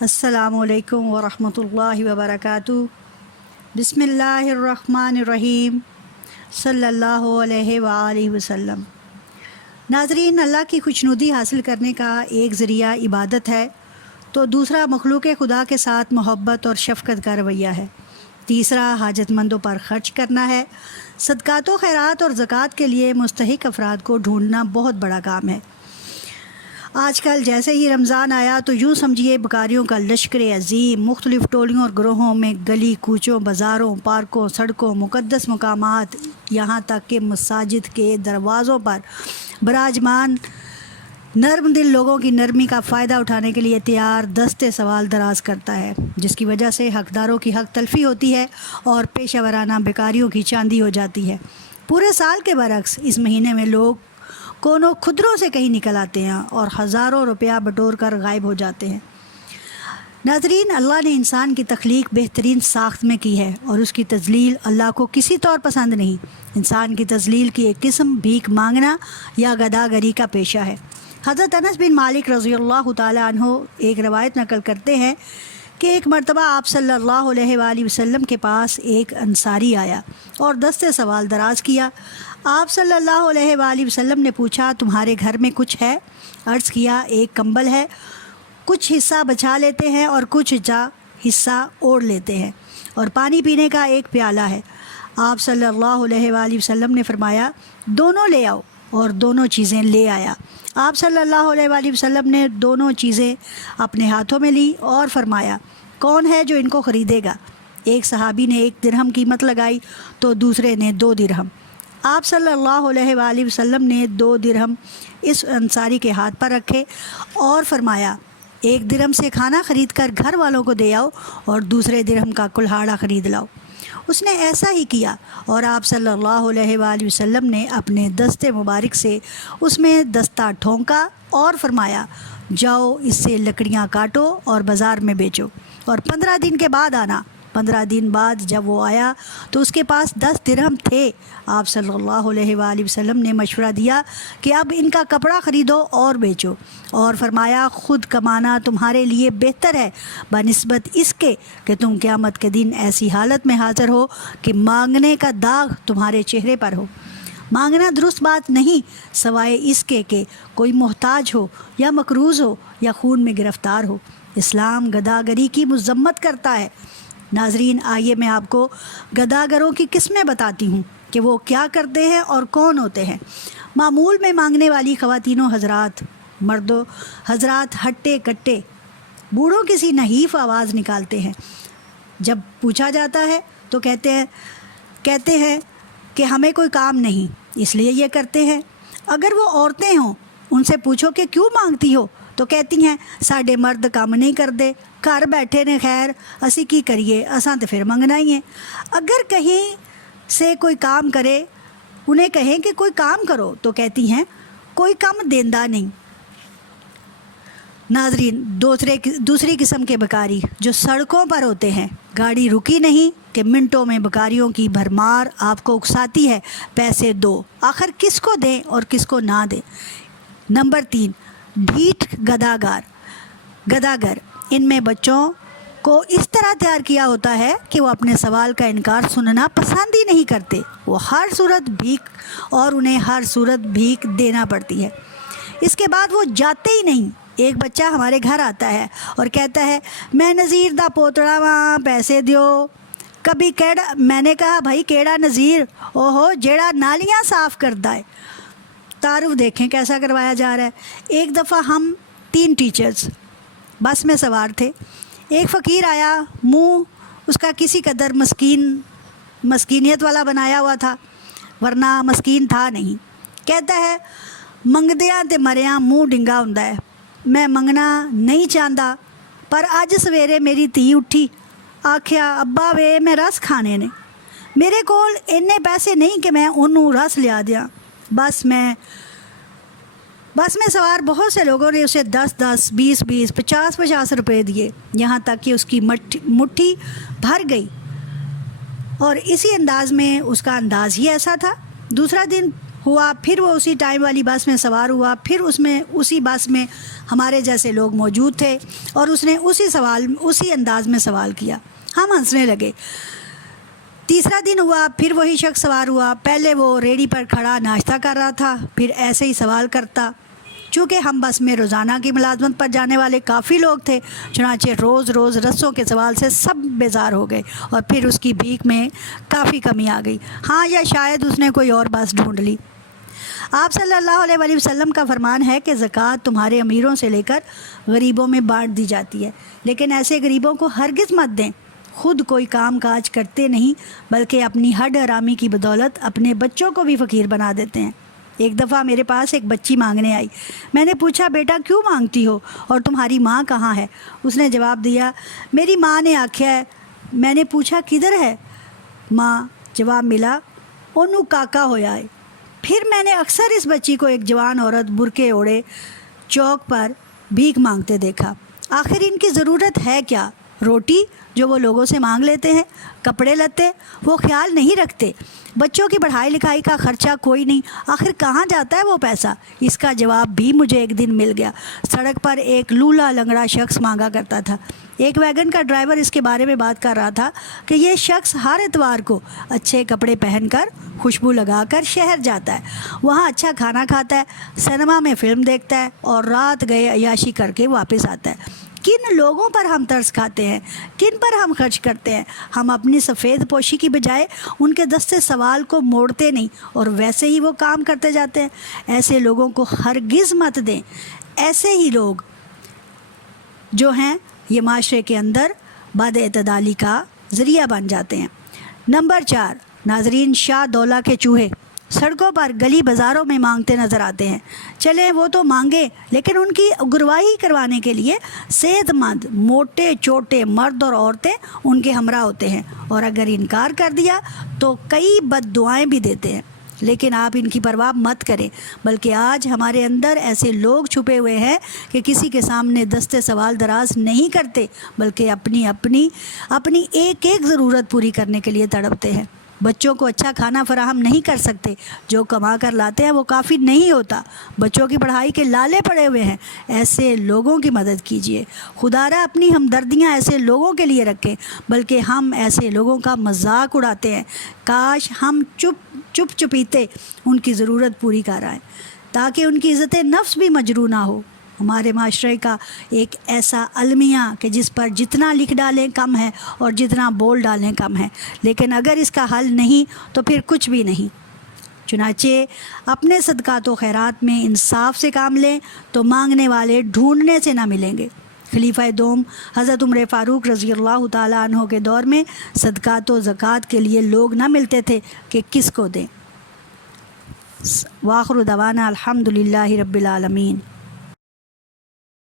السلام علیکم ورحمۃ اللہ وبرکاتہ۔ بسم اللہ الرحمن الرحیم، صلی اللہ علیہ وآلہ وسلم۔ ناظرین، اللہ کی خوشنودی حاصل کرنے کا ایک ذریعہ عبادت ہے، تو دوسرا مخلوق خدا کے ساتھ محبت اور شفقت کا رویہ ہے، تیسرا حاجت مندوں پر خرچ کرنا ہے۔ صدقات و خیرات اور زکوٰۃ کے لیے مستحق افراد کو ڈھونڈنا بہت بڑا کام ہے۔ آج کل جیسے ہی رمضان آیا تو یوں سمجھیے بکاریوں کا لشکر عظیم مختلف ٹولیوں اور گروہوں میں گلی کوچوں، بازاروں، پارکوں، سڑکوں، مقدس مقامات، یہاں تک کہ مساجد کے دروازوں پر براجمان نرم دل لوگوں کی نرمی کا فائدہ اٹھانے کے لیے تیار دستے سوال دراز کرتا ہے، جس کی وجہ سے حقداروں کی حق تلفی ہوتی ہے اور پیشہ ورانہ بیکاریوں کی چاندی ہو جاتی ہے۔ پورے سال کے برعکس اس مہینے میں لوگ کونوں خدروں سے کہیں نکل آتے ہیں اور ہزاروں روپیہ بٹور کر غائب ہو جاتے ہیں۔ ناظرین، اللہ نے انسان کی تخلیق بہترین ساخت میں کی ہے اور اس کی تذلیل اللہ کو کسی طور پسند نہیں۔ انسان کی تذلیل کی ایک قسم بھیک مانگنا یا گداگری کا پیشہ ہے۔ حضرت انس بن مالک رضی اللہ تعالی عنہ ایک روایت نقل کرتے ہیں کہ ایک مرتبہ آپ صلی اللہ علیہ وآلہ وسلم کے پاس ایک انصاری آیا اور دستے سوال دراز کیا۔ آپ صلی اللہ علیہ وآلہ وسلم نے پوچھا، تمہارے گھر میں کچھ ہے؟ عرض کیا، ایک کمبل ہے، کچھ حصہ بچا لیتے ہیں اور کچھ حصہ اوڑھ لیتے ہیں، اور پانی پینے کا ایک پیالہ ہے۔ آپ صلی اللہ علیہ وآلہ وسلم نے فرمایا، دونوں لے آؤ، اور دونوں چیزیں لے آیا۔ آپ صلی اللہ علیہ وآلہ وسلم نے دونوں چیزیں اپنے ہاتھوں میں لی اور فرمایا، کون ہے جو ان کو خریدے گا؟ ایک صحابی نے 1 درہم قیمت لگائی تو دوسرے نے 2 درہم۔ آپ صلی اللہ علیہ وآلہ وسلم نے 2 درہم اس انصاری کے ہاتھ پر رکھے اور فرمایا، 1 درہم سے کھانا خرید کر گھر والوں کو دے آؤ اور دوسرے درہم کا کلہاڑا خرید لاؤ۔ اس نے ایسا ہی کیا اور آپ صلی اللہ علیہ وآلہ وسلم نے اپنے دستے مبارک سے اس میں دستہ ٹھونکا اور فرمایا، جاؤ اس سے لکڑیاں کاٹو اور بازار میں بیچو، اور 15 دن کے بعد آنا۔ 15 دن بعد جب وہ آیا تو اس کے پاس 10 درہم تھے۔ آپ صلی اللہ علیہ وآلہ وسلم نے مشورہ دیا کہ اب ان کا کپڑا خریدو اور بیچو، اور فرمایا، خود کمانا تمہارے لیے بہتر ہے بنسبت اس کے کہ تم قیامت کے دن ایسی حالت میں حاضر ہو کہ مانگنے کا داغ تمہارے چہرے پر ہو۔ مانگنا درست بات نہیں، سوائے اس کے کہ کوئی محتاج ہو یا مقروض ہو یا خون میں گرفتار ہو۔ اسلام گداگری کی مذمت کرتا ہے۔ ناظرین، آئیے میں آپ کو گداگروں کی قسمیں بتاتی ہوں کہ وہ کیا کرتے ہیں اور کون ہوتے ہیں۔ معمول میں مانگنے والی خواتین و حضرات، مردوں حضرات ہٹے کٹے بوڑھوں کسی نحیف آواز نکالتے ہیں۔ جب پوچھا جاتا ہے تو کہتے ہیں کہ ہمیں کوئی کام نہیں، اس لیے یہ کرتے ہیں۔ اگر وہ عورتیں ہوں، ان سے پوچھو کہ کیوں مانگتی ہو تو کہتی ہیں، ساڈے مرد کام نہیں کرتے، گھر بیٹھے نے، خیر اسی کی کریے، اساں تو پھر منگنا ہی ہے۔ اگر کہیں سے کوئی کام کرے، انہیں کہیں کہ کوئی کام کرو تو کہتی ہیں، کوئی کم دیندا نہیں۔ ناظرین، دوسری قسم کے بکاری جو سڑکوں پر ہوتے ہیں، گاڑی رکی نہیں کہ منٹوں میں بکاریوں کی بھرمار آپ کو اکساتی ہے، پیسے دو، آخر کس کو دیں اور کس کو نہ دیں۔ نمبر 3، ڈھیٹ گداگر۔ ان میں بچوں کو اس طرح تیار کیا ہوتا ہے کہ وہ اپنے سوال کا انکار سننا پسند ہی نہیں کرتے، وہ ہر صورت بھیک اور انہیں ہر صورت بھیک دینا پڑتی ہے۔ اس کے بعد وہ جاتے ہی نہیں۔ ایک بچہ ہمارے گھر آتا ہے اور کہتا ہے، میں نذیر دا پوتڑا وہاں، پیسے دیو۔ کبھی میں نے کہا، بھائی کیڑا نذیر؟ اوہو، جیڑا نالیاں صاف کرتا ہے۔ تعارف دیکھیں کیسا کروایا جا رہا ہے۔ ایک دفعہ ہم 3 ٹیچرز بس میں سوار تھے۔ ایک فقیر آیا، منہ اس کا کسی قدر مسکینیت والا بنایا ہوا تھا، ورنہ مسکین تھا نہیں۔ کہتا ہے، منگدیاں تے مریاں منہ ڈنگا ہوندا ہے، میں منگنا نہیں چاہتا، پر اج سویرے میری دھی اٹھی، آکھیا، ابا وے میں رس کھانے نے۔ میرے کول اینے پیسے نہیں کہ میں انہوں رس لیا دیاں۔ بس میں سوار بہت سے لوگوں نے اسے 10-10، 20-20، 50-50 روپے دیے، یہاں تک کہ اس کی مٹھی بھر گئی، اور اسی انداز میں اس کا انداز ہی ایسا تھا۔ دوسرا دن ہوا، پھر وہ اسی ٹائم والی بس میں سوار ہوا، پھر اسی بس میں ہمارے جیسے لوگ موجود تھے اور اس نے اسی انداز میں سوال کیا، ہم ہنسنے لگے۔ تیسرا دن ہوا، پھر وہی شخص سوار ہوا، پہلے وہ ریڑھی پر کھڑا ناشتہ کر رہا تھا، پھر ایسے ہی سوال کرتا۔ چونکہ ہم بس میں روزانہ کی ملازمت پر جانے والے کافی لوگ تھے، چنانچہ روز روز رسوں کے سوال سے سب بیزار ہو گئے اور پھر اس کی بھیک میں کافی کمی آ گئی، ہاں یا شاید اس نے کوئی اور بس ڈھونڈ لی۔ آپ صلی اللہ علیہ وآلہ وسلم کا فرمان ہے کہ زکوٰۃ تمہارے امیروں سے لے کر غریبوں میں بانٹ دی جاتی ہے، لیکن ایسے غریبوں کو ہرگز مت دیں خود کوئی کام کاج کرتے نہیں بلکہ اپنی ہڈ حرامی کی بدولت اپنے بچوں کو بھی فقیر بنا دیتے ہیں۔ ایک دفعہ میرے پاس ایک بچی مانگنے آئی، میں نے پوچھا بیٹا کیوں مانگتی ہو اور تمہاری ماں کہاں ہے؟ اس نے جواب دیا میری ماں نے آکھیا ہے۔ میں نے پوچھا کدھر ہے ماں؟ جواب ملا اونوں کاکا ہویا ہے۔ پھر میں نے اکثر اس بچی کو ایک جوان عورت برقعے اوڑے چوک پر بھیک مانگتے دیکھا۔ آخر ان کی ضرورت ہے کیا؟ روٹی جو وہ لوگوں سے مانگ لیتے ہیں، کپڑے لتے وہ خیال نہیں رکھتے، بچوں کی پڑھائی لکھائی کا خرچہ کوئی نہیں، آخر کہاں جاتا ہے وہ پیسہ؟ اس کا جواب بھی مجھے ایک دن مل گیا۔ سڑک پر ایک لولا لنگڑا شخص مانگا کرتا تھا۔ ایک ویگن کا ڈرائیور اس کے بارے میں بات کر رہا تھا کہ یہ شخص ہر اتوار کو اچھے کپڑے پہن کر خوشبو لگا کر شہر جاتا ہے، وہاں اچھا کھانا کھاتا ہے، سنیما میں فلم دیکھتا ہے اور رات گئے عیاشی کر کے واپس آتا ہے۔ کن لوگوں پر ہم ترس کھاتے ہیں، کن پر ہم خرچ کرتے ہیں؟ ہم اپنی سفید پوشی کی بجائے ان کے دستے سوال کو موڑتے نہیں اور ویسے ہی وہ کام کرتے جاتے ہیں۔ ایسے لوگوں کو ہرگز مت دیں، ایسے ہی لوگ جو ہیں یہ معاشرے کے اندر بد اعتدالی کا ذریعہ بن جاتے ہیں۔ نمبر 4، ناظرین، شاہ دولہ کے چوہے سڑکوں پر گلی بازاروں میں مانگتے نظر آتے ہیں۔ چلیں وہ تو مانگے، لیکن ان کی اگروائی کروانے کے لیے صحت مند موٹے چوٹے مرد اور عورتیں ان کے ہمراہ ہوتے ہیں، اور اگر انکار کر دیا تو کئی بد دعائیں بھی دیتے ہیں۔ لیکن آپ ان کی پرواہ مت کریں، بلکہ آج ہمارے اندر ایسے لوگ چھپے ہوئے ہیں کہ کسی کے سامنے دستے سوال دراز نہیں کرتے بلکہ اپنی ایک ایک ضرورت پوری کرنے کے لیے تڑپتے ہیں۔ بچوں کو اچھا کھانا فراہم نہیں کر سکتے، جو کما کر لاتے ہیں وہ کافی نہیں ہوتا، بچوں کی پڑھائی کے لالے پڑے ہوئے ہیں، ایسے لوگوں کی مدد کیجیے۔ خدا را اپنی ہمدردیاں ایسے لوگوں کے لیے رکھیں، بلکہ ہم ایسے لوگوں کا مذاق اڑاتے ہیں۔ کاش ہم چپ چپیتے ان کی ضرورت پوری کر آئیں تاکہ ان کی عزت نفس بھی مجروح نہ ہو۔ ہمارے معاشرے کا ایک ایسا المیہ کہ جس پر جتنا لکھ ڈالیں کم ہے اور جتنا بول ڈالیں کم ہے، لیکن اگر اس کا حل نہیں تو پھر کچھ بھی نہیں۔ چنانچہ اپنے صدقات و خیرات میں انصاف سے کام لیں تو مانگنے والے ڈھونڈنے سے نہ ملیں گے۔ خلیفہ دوم حضرت عمر فاروق رضی اللہ تعالیٰ عنہ کے دور میں صدقات و زکوٰۃ کے لیے لوگ نہ ملتے تھے کہ کس کو دیں۔ وآخر دعوانا الحمدللہ رب العالمین۔